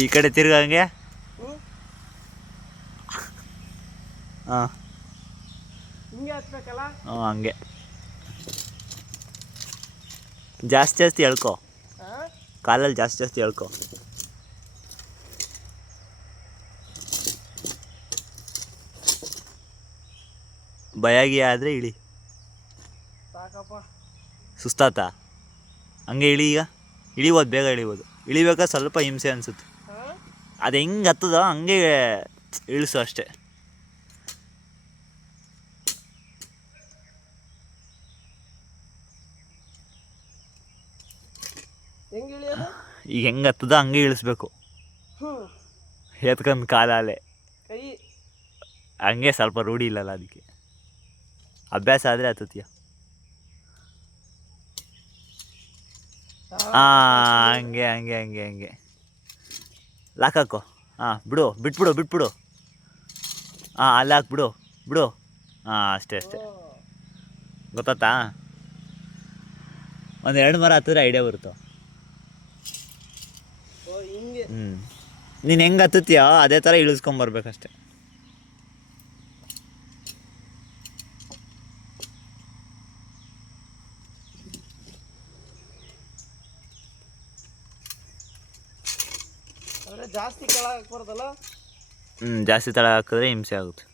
ಈ ಕಡೆ ತಿರ್ಗ ಹಂಗೆ. ಹಾಂ ಹಿಂಗೆ ಹತ್ಬೇಕಲ್ಲ. ಹ್ಞೂ ಹಂಗೆ ಜಾಸ್ತಿ ಎಳ್ಕೊ, ಕಾಲಲ್ಲಿ ಜಾಸ್ತಿ ಎಳ್ಕೊ. ಭಯಾಗಿ ಆದರೆ ಇಳಿ. ಸಾಕಪ್ಪ. ಸುಸ್ತಾತ ಹಂಗೆ ಇಳಿ. ಈಗ ಇಳಿಬೋದು, ಬೇಗ ಇಳಿಬೋದು. ಇಳಿಬೇಕಾದ್ರೆ ಸ್ವಲ್ಪ ಹಿಂಸೆ ಅನಿಸುತ್ತೆ. ಅದು ಹೆಂಗೆ ಹತ್ತದೋ ಹಂಗೆ ಇಳಿಸು ಅಷ್ಟೇ. ಈಗ ಹೆಂಗೆ ಹತ್ತದೋ ಹಂಗೆ ಇಳಿಸ್ಬೇಕು. ಎತ್ಕೊಂಡು ಕಾಲಲ್ಲೇ ಕೈ ಹಂಗೆ. ಸ್ವಲ್ಪ ರೂಢಿ ಇಲ್ಲಲ್ಲ ಅದಕ್ಕೆ. ಅಭ್ಯಾಸ ಆದರೆ ಹತ್ತತೀಯ. ಹಾಂ ಹಂಗೆ ಲಾಕ್ ಹಾಕೋ. ಹಾಂ ಬಿಟ್ಬಿಡು. ಹಾಂ ಅಲ್ಲಿ ಹಾಕ್ಬಿಡು. ಹಾಂ ಅಷ್ಟೇ. ಗೊತ್ತಾತಾ? ಒಂದು 2 ಮರ ಹತ್ತಿದ್ರೆ ಐಡಿಯಾ ಬರುತ್ತೋ. ನೀನು ಹೆಂಗೆ ಹತ್ತುತ್ತೀಯೋ ಅದೇ ಥರ ಇಳಿಸ್ಕೊಂಬರ್ಬೇಕಷ್ಟೆ. ಜಾಸ್ತಿ ಕೆಳಗೆ ಹಾಕ್ಬಾರ್ದಲ್ಲ. ಜಾಸ್ತಿ ತಳ ಹಾಕಿದ್ರೆ ಹಿಂಸೆ ಆಗುತ್ತೆ.